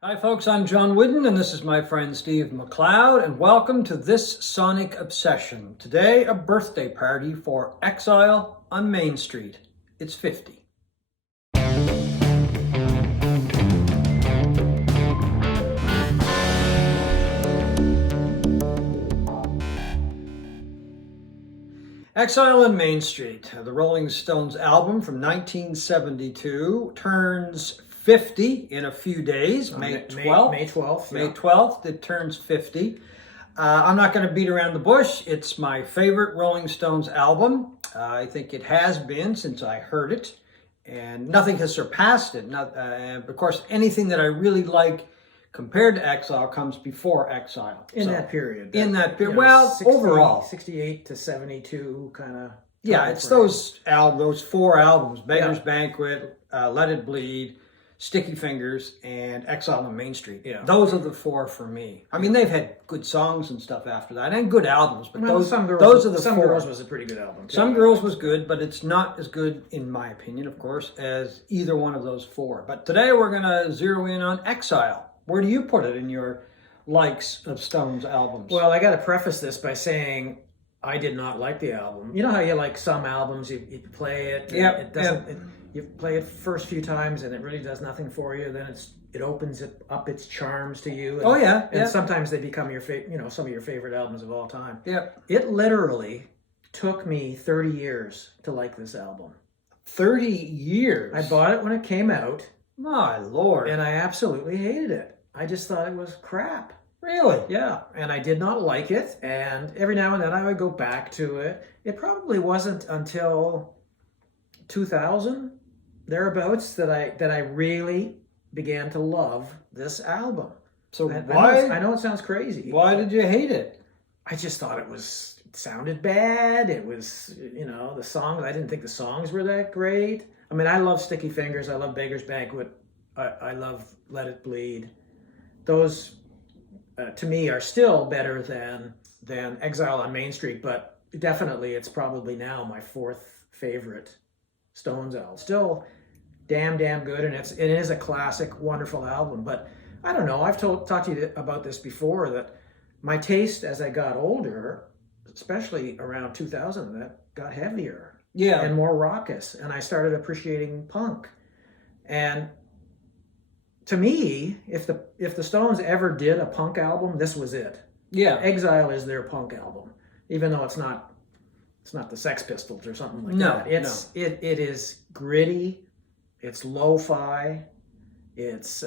Hi folks, I'm John Wooden and this is my friend Steve McLeod and welcome to this Sonic Obsession. Today a birthday party for Exile on Main Street. It's 50. Exile on Main Street, the Rolling Stones album from 1972, turns 50 in a few days, May 12th. May 12th. May 12th, it turns 50. I'm not going to beat around the bush. It's my favorite Rolling Stones album. I think it has been since I heard it, and nothing has surpassed it. Of course, anything that I really like compared to Exile comes before Exile. In that period. Well, 60, overall. 68 to 72 kind of. Yeah, it's those four albums, Beggar's Banquet, Let It Bleed, Sticky Fingers, and Exile on Main Street. Yeah. Those are the four for me. I mean, they've had good songs and stuff after that, and good albums, but those are the four. Some Girls was a pretty good album, too. Some Girls was good, but it's not as good, in my opinion, of course, as either one of those four. But today we're going to zero in on Exile. Where do you put it in your likes of Stones albums? Well, I got to preface this by saying I did not like the album. You know how you like some albums, you play it, it doesn't. You play it first few times and it really does nothing for you. Then it opens up its charms to you. And, and sometimes they become your some of your favorite albums of all time. Yeah. It literally took me 30 years to like this album. 30 years. I bought it when it came out. My Lord. And I absolutely hated it. I just thought it was crap. Really? Yeah. And I did not like it. And every now and then I would go back to it. It probably wasn't until 2000, thereabouts, that I really began to love this album. So I know it sounds crazy. Why did you hate it? I just thought it sounded bad. It was, the songs, I didn't think the songs were that great. I mean, I love Sticky Fingers. I love Beggar's Banquet. I love Let It Bleed. Those, to me, are still better than Exile on Main Street, but definitely it's probably now my fourth favorite Stones album. Still damn good, and it is a classic, wonderful album. But I don't know, I've talked to you about this before, that my taste as I got older, especially around 2000, that got heavier. Yeah. And more raucous, and I started appreciating punk. And to me, if the Stones ever did a punk album, this was it. Yeah. Exile is their punk album, even though it's not the Sex Pistols or something like that. It is gritty, it's lo-fi, it's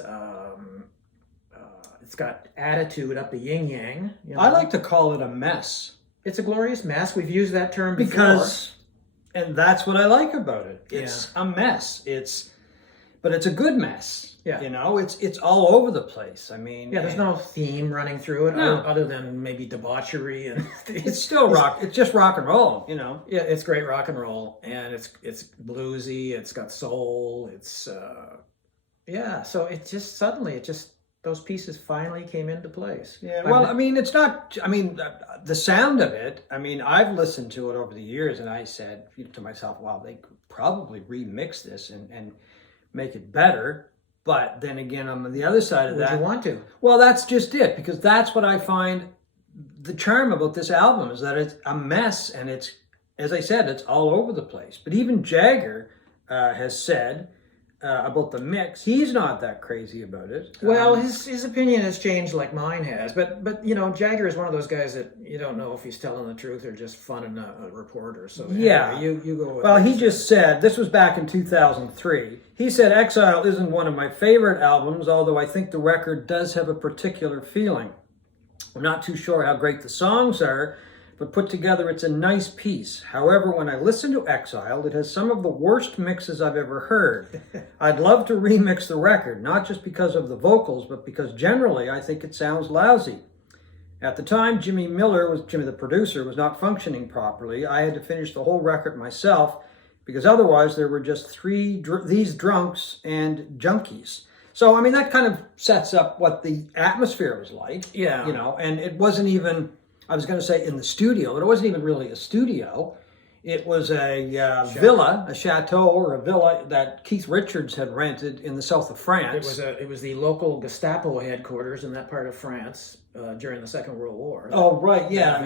got attitude up the yin yang. I like to call it a mess. It's a glorious mess. We've used that term before. And that's what I like about it. It's a mess. But it's a good mess. Yeah. It's all over the place. I mean, there's no theme running through it, other than maybe debauchery, and it's still rock. It's just rock and roll, Yeah, it's great rock and roll, and it's bluesy. It's got soul. It's So those pieces finally came into place. Yeah. Well, it's not. The sound of it. I've listened to it over the years, and I said to myself, "Wow, they could probably remix this and make it better." But then again, on the other side of that, would you want to? Well, that's just it, because that's what I find the charm about this album, is that it's a mess, and it's, as I said, it's all over the place. But even Jagger has said about the mix, he's not that crazy about it. Well, his opinion has changed like mine has, but Jagger is one of those guys that you don't know if he's telling the truth or just funning a reporter. So anyway, you go with. Well, he just said, this was back in 2003. He said, Exile isn't one of my favorite albums, although I think the record does have a particular feeling. I'm not too sure how great the songs are, but put together it's a nice piece. However, when I listen to Exile, it has some of the worst mixes I've ever heard. I'd love to remix the record, not just because of the vocals, but because generally I think it sounds lousy. At the time, Jimmy the producer, was not functioning properly. I had to finish the whole record myself, because otherwise there were just these drunks and junkies. So, that kind of sets up what the atmosphere was like. Yeah. And it wasn't even, I was going to say in the studio, but it wasn't even really a studio. It was a villa, a chateau or a villa that Keith Richards had rented in the south of France. It was the local Gestapo headquarters in that part of France during the Second World War. Oh, right, yeah.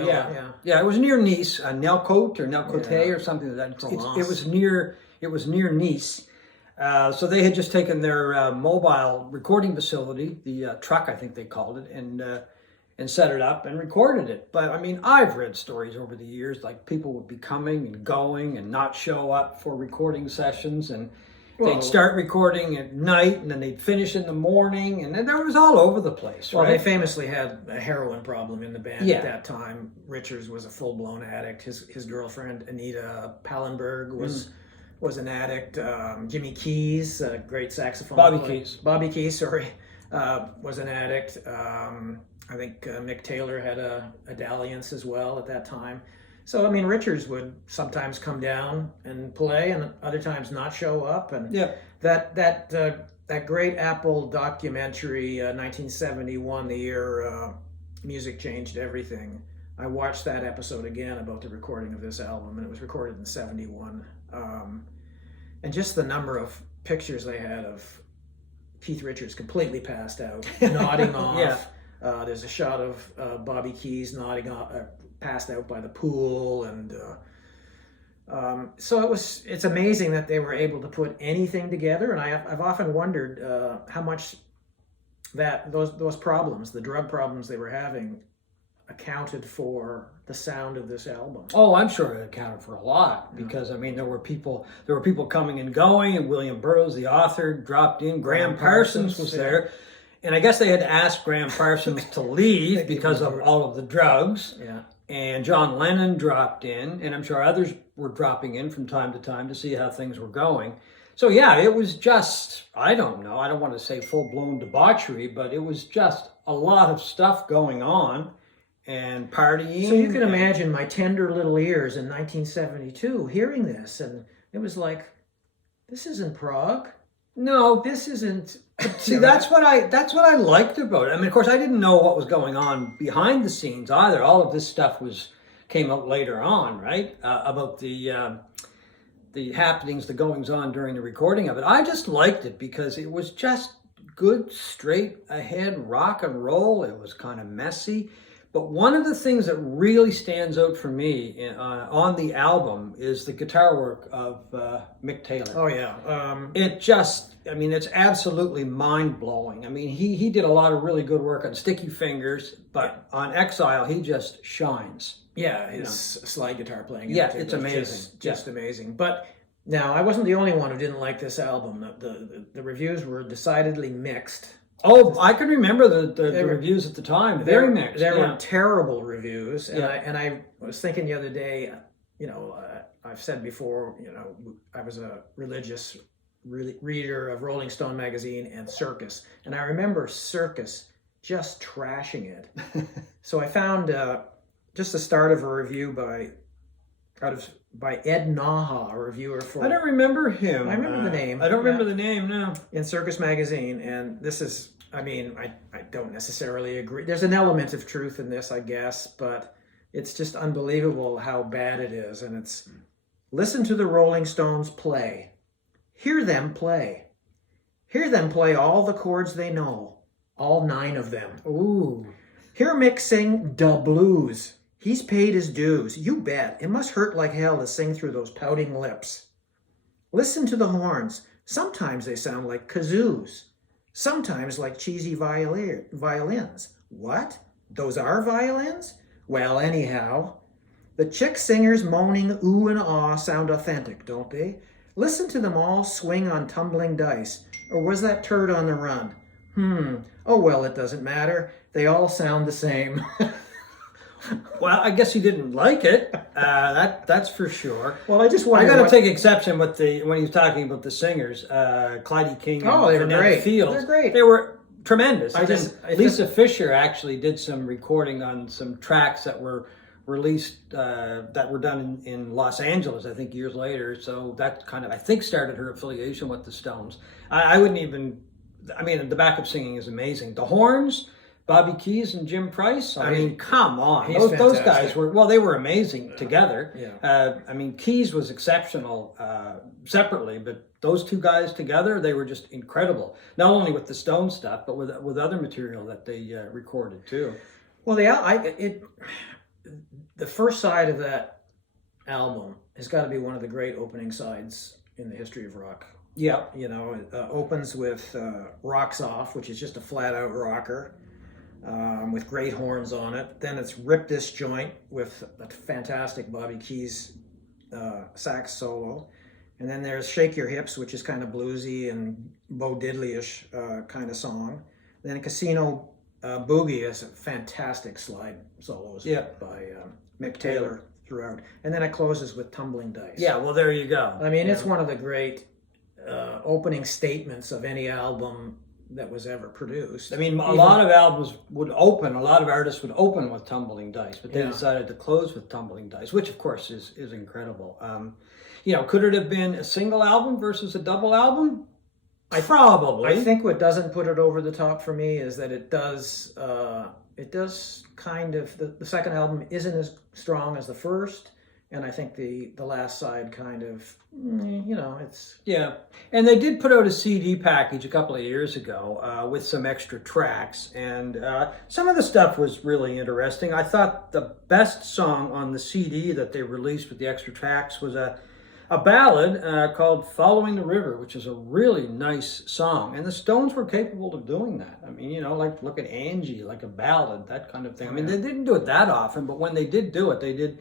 It was near Nice, Nelcote or Nelcote or something like that. It was near Nice. So they had just taken their mobile recording facility, the truck I think they called it, and set it up and recorded it. But I mean, I've read stories over the years, like people would be coming and going and not show up for recording sessions, and they'd start recording at night and then they'd finish in the morning, and then there was all over the place. Well, right? They famously had a heroin problem in the band at that time. Richards was a full-blown addict. His girlfriend, Anita Pallenberg, was an addict. Jimmy Keys, a great saxophone player. Bobby Keys, was an addict. I think Mick Taylor had a dalliance as well at that time. So, I mean, Richards would sometimes come down and play and other times not show up. And that great Apple documentary, 1971, the year music changed everything. I watched that episode again about the recording of this album, and it was recorded in 71. And just the number of pictures they had of Keith Richards completely passed out, nodding off. There's a shot of Bobby Keys nodding off, passed out by the pool, and so it's amazing that they were able to put anything together. And I've often wondered how much that those problems, the drug problems they were having, accounted for the sound of this album. Oh, I'm sure it accounted for a lot, because I mean there were people coming and going, and William Burroughs, the author, dropped in. Graham Parsons was there. And I guess they had asked Graham Parsons to leave because of all of the drugs. Yeah. And John Lennon dropped in, and I'm sure others were dropping in from time to time to see how things were going. So yeah, it was just, I don't know, I don't want to say full-blown debauchery, but it was just a lot of stuff going on and partying. So you can imagine my tender little ears in 1972 hearing this, and it was like, this isn't prog. No, this isn't. See, that's what I liked about it. I mean, of course, I didn't know what was going on behind the scenes either. All of this stuff came out later on, right? About the happenings, the goings on during the recording of it. I just liked it because it was just good, straight ahead rock and roll. It was kind of messy. But one of the things that really stands out for me on the album is the guitar work of Mick Taylor. Oh, yeah. It's absolutely mind-blowing. I mean, he did a lot of really good work on Sticky Fingers, but on Exile, he just shines. Yeah, his slide guitar playing. Yeah, it's amazing. Just amazing. But now, I wasn't the only one who didn't like this album. The reviews were decidedly mixed. Oh, I can remember the reviews at the time. Very mixed. There were terrible reviews, and I was thinking the other day, I've said before, I was a religious reader of Rolling Stone magazine and Circus, and I remember Circus just trashing it. So I found just the start of a review by Ed Naha, a reviewer for... I don't remember him. I remember the name. I don't remember the name, no. In Circus Magazine, and this is, I don't necessarily agree. There's an element of truth in this, I guess, but it's just unbelievable how bad it is. And it's, listen to the Rolling Stones play. Hear them play. Hear them play all the chords they know, all 9 of them. Ooh. Hear Mick sing da blues. He's paid his dues. You bet. It must hurt like hell to sing through those pouting lips. Listen to the horns. Sometimes they sound like kazoos. Sometimes like cheesy violins. What? Those are violins? Well, anyhow, the chick singers moaning ooh and ah sound authentic, don't they? Listen to them all swing on tumbling dice. Or was that turd on the run? Oh, well, it doesn't matter. They all sound the same. Well, I guess he didn't like it. That's for sure. Well, I just wonder. I got to take exception with when he was talking about the singers, Clyde King and they were Vanessa great. Fields. They're great. They were tremendous. Lisa Fisher actually did some recording on some tracks that were released that were done in Los Angeles, I think, years later. So that kind of, I think, started her affiliation with the Stones. I wouldn't even. I mean, the backup singing is amazing. The horns. Bobby Keys and Jim Price. I mean, come on. he's Those guys fantastic. were, well, they were amazing together. Yeah. I mean, Keys was exceptional separately, but those two guys together, they were just incredible. Not only with the Stone stuff, but with other material that they recorded too. Well, the first side of that album has got to be one of the great opening sides in the history of rock. Yeah. You know, it opens with Rocks Off, which is just a flat out rocker with great horns on it. Then it's Rip This Joint with a fantastic Bobby Keys sax solo. And then there's Shake Your Hips, which is kind of bluesy and Bo Diddley-ish kind of song. Then Casino Boogie is a fantastic slide solos by Mick Taylor throughout. And then it closes with Tumbling Dice. Yeah, well, there you go. I mean, it's one of the great opening statements of any album that was ever produced. I mean, a lot of albums would open, a lot of artists would open with Tumbling Dice, but they decided to close with Tumbling Dice, which of course is incredible. You know, could it have been a single album versus a double album? Probably. I think what doesn't put it over the top for me is that it does kind of, the second album isn't as strong as the first. And I think the last side kind of, you know, it's... Yeah. And they did put out a CD package a couple of years ago with some extra tracks. And some of the stuff was really interesting. I thought the best song on the CD that they released with the extra tracks was a ballad called Following the River, which is a really nice song. And the Stones were capable of doing that. I mean, you know, like look at Angie, like a ballad, that kind of thing. I mean, they didn't do it that often, but when they did do it, they did...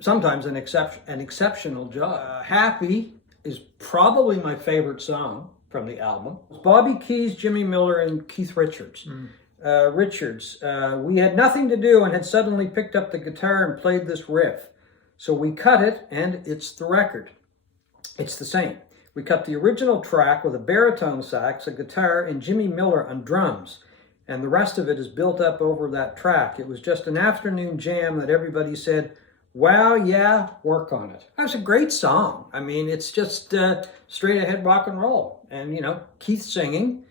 sometimes an exceptional job. Happy is probably my favorite song from the album. Bobby Keys, Jimmy Miller, and Keith Richards. We had nothing to do and had suddenly picked up the guitar and played this riff. So we cut it, and it's the record. It's the same. We cut the original track with a baritone sax, a guitar, and Jimmy Miller on drums. And the rest of it is built up over that track. It was just an afternoon jam that everybody said, wow, yeah, work on it. That's a great song. I mean, it's just straight ahead rock and roll. And, you know, Keith singing.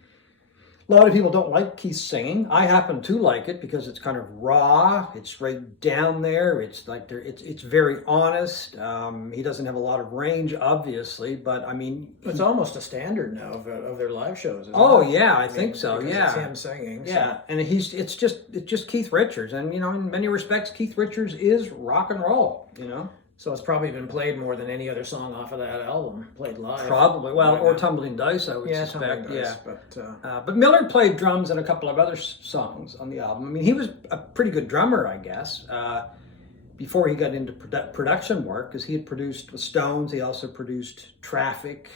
A lot of people don't like Keith singing. I happen to like it because it's kind of raw. It's right down there. It's like it's very honest. He doesn't have a lot of range, obviously, but I mean, it's almost a standard now of their live shows. Yeah, I think so. Yeah, it's him singing. Yeah, and it's just Keith Richards, and you know, in many respects, Keith Richards is rock and roll. You know. So it's probably been played more than any other song off of that album, played live. Probably, well, or Tumbling Dice, I would suspect. Dice, but Miller played drums in a couple of other songs on the album. I mean, he was a pretty good drummer, I guess, before he got into production work, because he had produced with Stones. He also produced Traffic,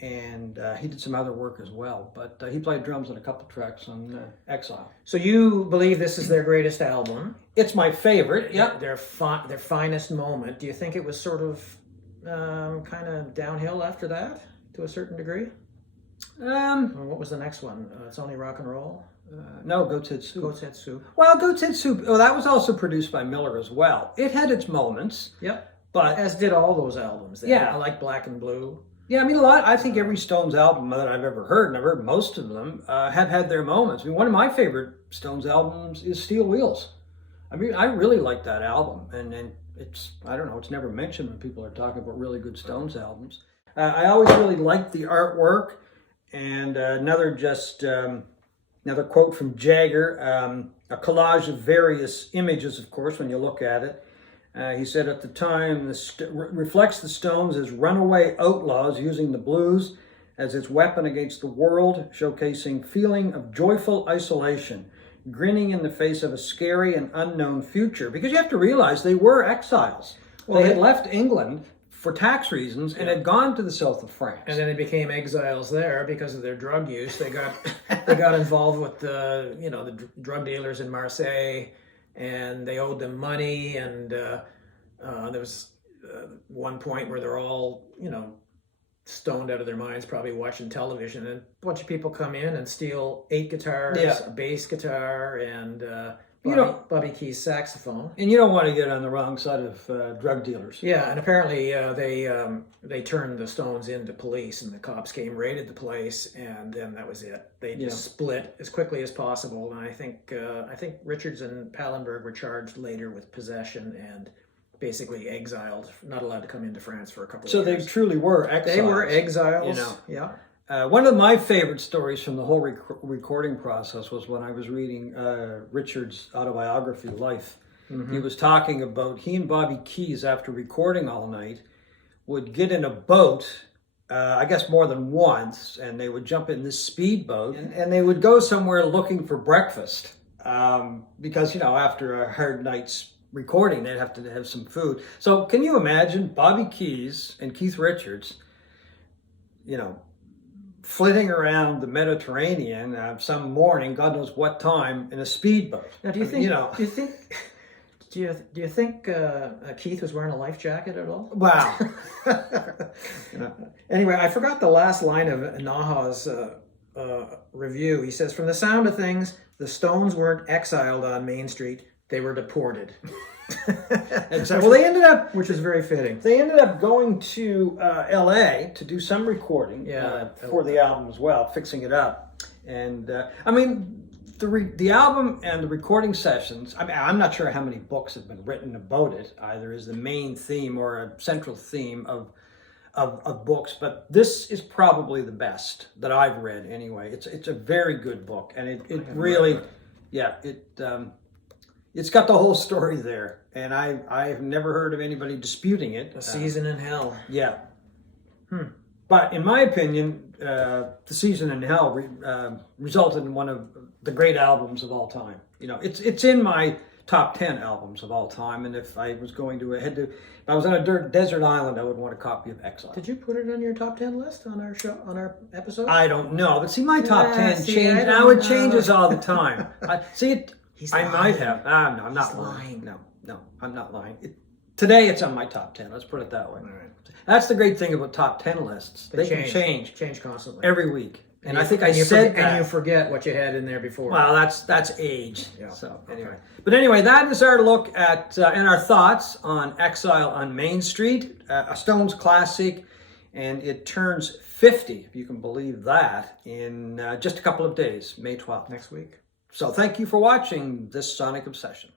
and he did some other work as well. But he played drums on a couple tracks on Exile. So you believe this is their greatest album? It's my favorite. Yep. Their finest moment. Do you think it was sort of kind of downhill after that to a certain degree? What was the next one? It's Only Rock and Roll? No, Goat's Head Soup. Goat's Head Soup. Well, Goat's Head Soup, that was also produced by Miller as well. It had its moments. Yep. But as did all those albums. I like Black and Blue. Yeah, I mean, I think every Stones album that I've ever heard, and I've heard most of them, have had their moments. I mean, one of my favorite Stones albums is Steel Wheels. I mean, I really like that album, and it's, I don't know, it's never mentioned when people are talking about really good Stones albums. I always really liked the artwork, and another quote from Jagger, a collage of various images, of course, when you look at it. He said at the time, reflects the Stones as runaway outlaws using the blues as its weapon against the world, showcasing feeling of joyful isolation, grinning in the face of a scary and unknown future. Because you have to realize they were exiles. Well, they had left England for tax reasons and had gone to the south of France. And then they became exiles there because of their drug use. They got involved with the drug dealers in Marseille, and they owed them money, and there was one point where they're all, stoned out of their minds, probably watching television, and a bunch of people come in and steal 8 guitars, a bass guitar, and Bobby Keys' saxophone. And you don't want to get on the wrong side of drug dealers. Yeah, and apparently they turned the Stones into police, and the cops came, raided the place, and then that was it. They just split as quickly as possible. And I think Richards and Pallenberg were charged later with possession and basically exiled, not allowed to come into France for a couple of years. So they truly were exiles. They were exiles. You know. Yeah. One of my favorite stories from the whole recording process was when I was reading Richard's autobiography, Life. Mm-hmm. He was talking about he and Bobby Keys, after recording all night, would get in a boat, I guess more than once, and they would jump in this speedboat, and they would go somewhere looking for breakfast. Because, after a hard night's recording, they'd have to have some food. So can you imagine Bobby Keys and Keith Richards, flitting around the Mediterranean some morning, God knows what time, in a speedboat? Now, do you think Keith was wearing a life jacket at all? Wow. Anyway, I forgot the last line of Naha's review. He says, "From the sound of things, the Stones weren't exiled on Main Street; they were deported." Exactly. Well, they ended up, which is very fitting. They ended up going to L.A. to do some recording for the album as well, fixing it up. And the album and the recording sessions. I'm not sure how many books have been written about it, either as the main theme or a central theme of books. But this is probably the best that I've read. Anyway, it's a very good book, and it really, it's got the whole story there, and I've never heard of anybody disputing it. A Season in Hell. Yeah. But in my opinion, The Season in Hell resulted in one of the great albums of all time. It's in my top 10 albums of all time, and if I was going to if I was on a desert island, I would want a copy of Exile. Did you put it on your top 10 list on our show, on our episode? I don't know, but see, my top 10 changes. Now it changes all the time. I might have. No, I'm not lying. No, I'm not lying. Today it's on my top 10. Let's put it that way. All right. That's the great thing about top 10 lists. They can change constantly every week. And I think and you forget what you had in there before. Well, that's age. Yeah. So anyway, that is our look at and our thoughts on Exile on Main Street, a Stones classic, and it turns 50, if you can believe that, in just a couple of days, May 12th. Next week. So thank you for watching this Sonic Obsession.